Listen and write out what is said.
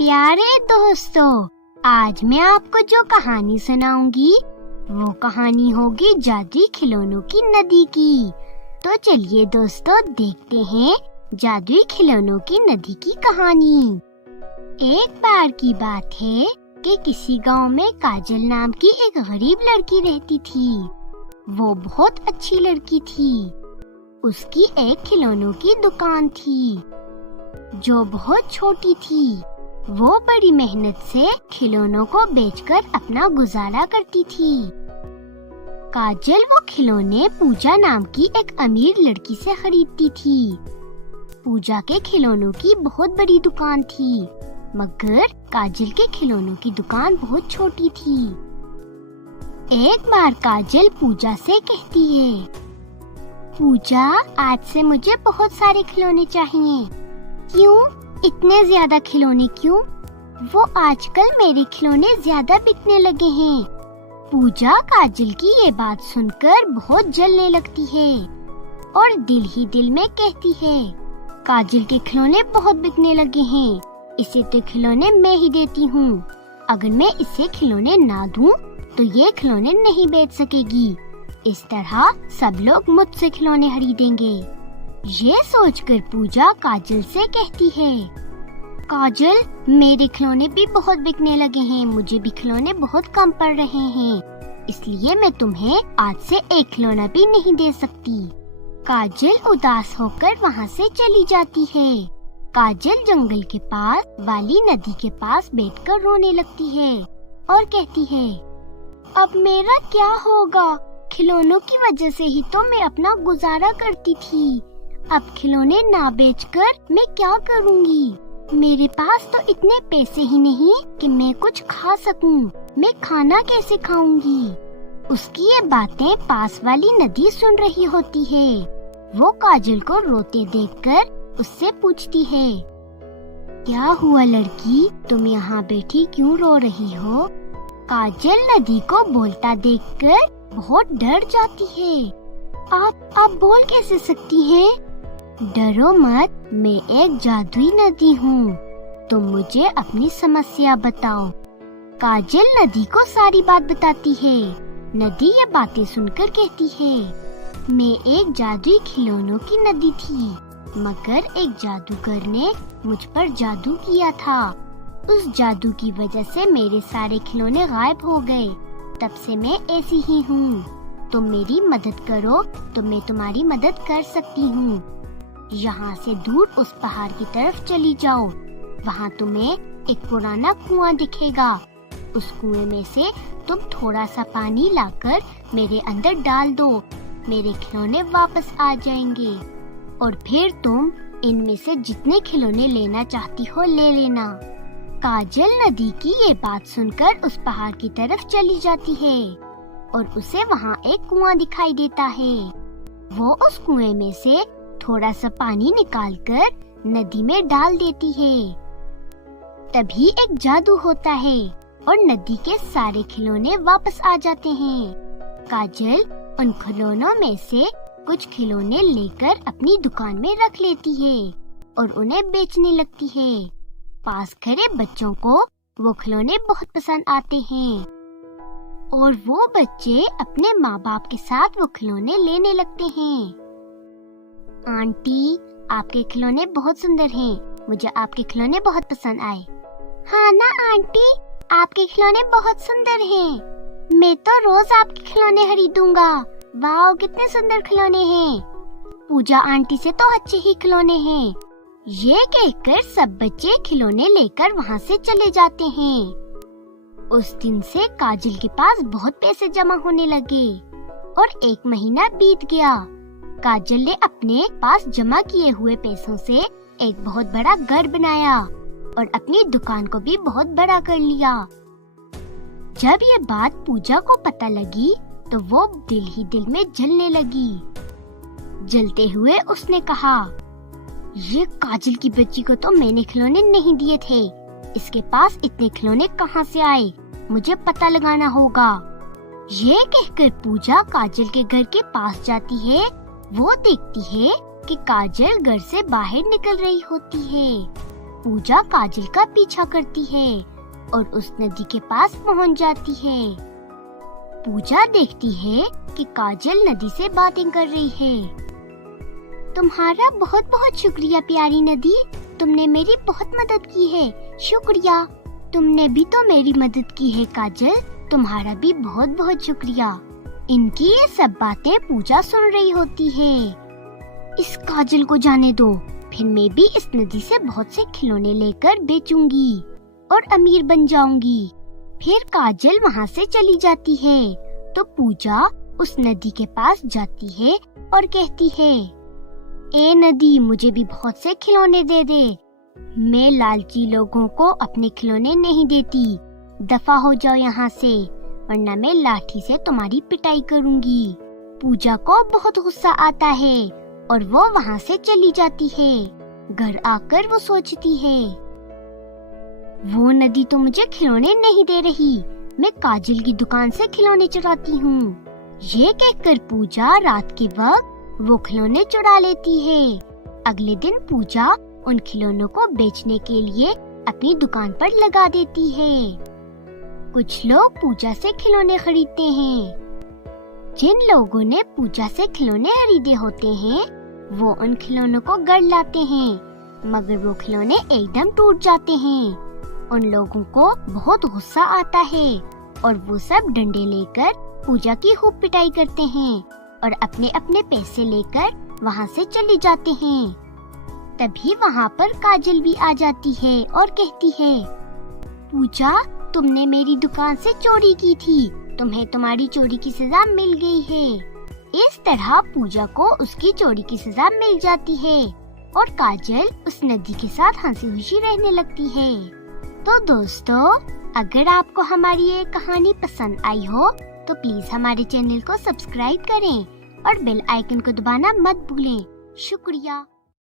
प्यारे दोस्तों, आज मैं आपको जो कहानी सुनाऊंगी वो कहानी होगी जादुई खिलौनों की नदी की। तो चलिए दोस्तों, देखते हैं जादुई खिलौनों की नदी की कहानी। एक बार की बात है कि किसी गांव में काजल नाम की एक गरीब लड़की रहती थी। वो बहुत अच्छी लड़की थी। उसकी एक खिलौनों की दुकान थी जो बहुत छोटी थी। वो बड़ी मेहनत से खिलौनों को बेचकर अपना गुजारा करती थी। काजल वो खिलौने पूजा नाम की एक अमीर लड़की से खरीदती थी। पूजा के खिलौनों की बहुत बड़ी दुकान थी, मगर काजल के खिलौनों की दुकान बहुत छोटी थी। एक बार काजल पूजा से कहती है, पूजा, आज से मुझे बहुत सारे खिलौने चाहिए। क्यों? इतने ज्यादा खिलौने क्यों? वो आजकल मेरे खिलौने ज्यादा बिकने लगे हैं। पूजा काजल की ये बात सुनकर बहुत जलने लगती है और दिल ही दिल में कहती है, काजल के खिलौने बहुत बिकने लगे हैं, इसे तो खिलौने मैं ही देती हूँ। अगर मैं इसे खिलौने ना दूँ तो ये खिलौने नहीं बेच सकेगी। इस तरह सब लोग मुझसे खिलौने खरीदेंगे। ये सोचकर पूजा काजल से कहती है, काजल, मेरे खिलौने भी बहुत बिकने लगे हैं, मुझे भी खिलौने बहुत कम पड़ रहे हैं, इसलिए मैं तुम्हें आज से एक खिलौना भी नहीं दे सकती। काजल उदास होकर वहाँ से चली जाती है। काजल जंगल के पास वाली नदी के पास बैठकर रोने लगती है और कहती है, अब मेरा क्या होगा? खिलौनों की वजह से ही तो मैं अपना गुजारा करती थी। अब खिलौने ना बेचकर मैं क्या करूँगी? मेरे पास तो इतने पैसे ही नहीं कि मैं कुछ खा सकूं। मैं खाना कैसे खाऊंगी? उसकी ये बातें पास वाली नदी सुन रही होती है। वो काजल को रोते देखकर उससे पूछती है, क्या हुआ लड़की, तुम यहाँ बैठी क्यों रो रही हो? काजल नदी को बोलता देखकर बहुत डर जाती है। आप बोल कैसे सकती हैं? डरो मत, मैं एक जादुई नदी हूँ। तुम मुझे अपनी समस्या बताओ। काजल नदी को सारी बात बताती है। नदी ये बातें सुनकर कहती है, मैं एक जादुई खिलौनों की नदी थी, मगर एक जादूगर ने मुझ पर जादू किया था। उस जादू की वजह से मेरे सारे खिलौने गायब हो गए। तब से मैं ऐसी ही हूँ। तुम मेरी मदद करो तो मैं तुम्हारी मदद कर सकती हूँ। यहाँ से दूर उस पहाड़ की तरफ चली जाओ। वहाँ तुम्हें एक पुराना कुआं दिखेगा। उस कुएं में से तुम थोड़ा सा पानी लाकर मेरे अंदर डाल दो। मेरे खिलौने वापस आ जाएंगे और फिर तुम इनमें से जितने खिलौने लेना चाहती हो ले लेना। काजल नदी की ये बात सुनकर उस पहाड़ की तरफ चली जाती है और उसे वहाँ एक कुआं दिखाई देता है। वो उस कुएं में से थोड़ा सा पानी निकालकर नदी में डाल देती है। तभी एक जादू होता है और नदी के सारे खिलौने वापस आ जाते हैं। काजल उन खिलौनों में से कुछ खिलौने लेकर अपनी दुकान में रख लेती है और उन्हें बेचने लगती है। पास खड़े बच्चों को वो खिलौने बहुत पसंद आते हैं और वो बच्चे अपने माँ बाप के साथ वो खिलौने लेने लगते हैं। आंटी, आपके खिलौने बहुत सुंदर हैं। मुझे आपके खिलौने बहुत पसंद आए। हाँ ना आंटी, आपके खिलौने बहुत सुंदर हैं। मैं तो रोज आपके खिलौने खरीदूंगा। वाह, कितने सुंदर खिलौने हैं। पूजा आंटी से तो अच्छे ही खिलौने हैं। ये कहकर सब बच्चे खिलौने लेकर वहाँ से चले जाते हैं। उस दिन से काजल के पास बहुत पैसे जमा होने लगे और एक महीना बीत गया। काजल ने अपने पास जमा किए हुए पैसों से एक बहुत बड़ा घर बनाया और अपनी दुकान को भी बहुत बड़ा कर लिया। जब ये बात पूजा को पता लगी तो वो दिल ही दिल में जलने लगी। जलते हुए उसने कहा, ये काजल की बच्ची को तो मैंने खिलौने नहीं दिए थे। इसके पास इतने खिलौने कहाँ से आए? मुझे पता लगाना होगा। ये कहकर पूजा काजल के घर के पास जाती है। वो देखती है कि काजल घर से बाहर निकल रही होती है। पूजा काजल का पीछा करती है और उस नदी के पास पहुंच जाती है। पूजा देखती है कि काजल नदी से बातें कर रही है। तुम्हारा बहुत बहुत शुक्रिया प्यारी नदी, तुमने मेरी बहुत मदद की है। शुक्रिया। तुमने भी तो मेरी मदद की है काजल, तुम्हारा भी बहुत बहुत शुक्रिया। इनकी ये सब बातें पूजा सुन रही होती है। इस काजल को जाने दो, फिर मैं भी इस नदी से बहुत से खिलौने लेकर बेचूंगी और अमीर बन जाऊंगी। फिर काजल वहाँ से चली जाती है तो पूजा उस नदी के पास जाती है और कहती है, ए नदी, मुझे भी बहुत से खिलौने दे दे। मैं लालची लोगों को अपने खिलौने नहीं देती। दफा हो जाओ यहाँ से, वरना मैं लाठी से तुम्हारी पिटाई करूँगी। पूजा को बहुत गुस्सा आता है और वो वहाँ से चली जाती है। घर आकर वो सोचती है, वो नदी तो मुझे खिलौने नहीं दे रही, मैं काजल की दुकान से खिलौने चुराती हूँ। ये कहकर पूजा रात के वक्त वो खिलौने चुरा लेती है। अगले दिन पूजा उन खिलौनों को बेचने के लिए अपनी दुकान पर लगा देती है। कुछ लोग पूजा से खिलौने खरीदते हैं। जिन लोगों ने पूजा से खिलौने खरीदे होते हैं, वो उन खिलौनों को गढ़ लाते हैं, मगर वो खिलौने एकदम टूट जाते हैं। उन लोगों को बहुत गुस्सा आता है और वो सब डंडे लेकर पूजा की खूब पिटाई करते हैं और अपने अपने पैसे लेकर वहाँ से चले जाते हैं। तभी वहाँ पर काजल भी आ जाती है और कहती है, पूजा, तुमने मेरी दुकान से चोरी की थी, तुम्हें तुम्हारी चोरी की सजा मिल गई है। इस तरह पूजा को उसकी चोरी की सजा मिल जाती है और काजल उस नदी के साथ हंसी खुशी रहने लगती है। तो दोस्तों, अगर आपको हमारी ये कहानी पसंद आई हो तो प्लीज हमारे चैनल को सब्सक्राइब करें और बेल आइकन को दबाना मत भूलें। शुक्रिया।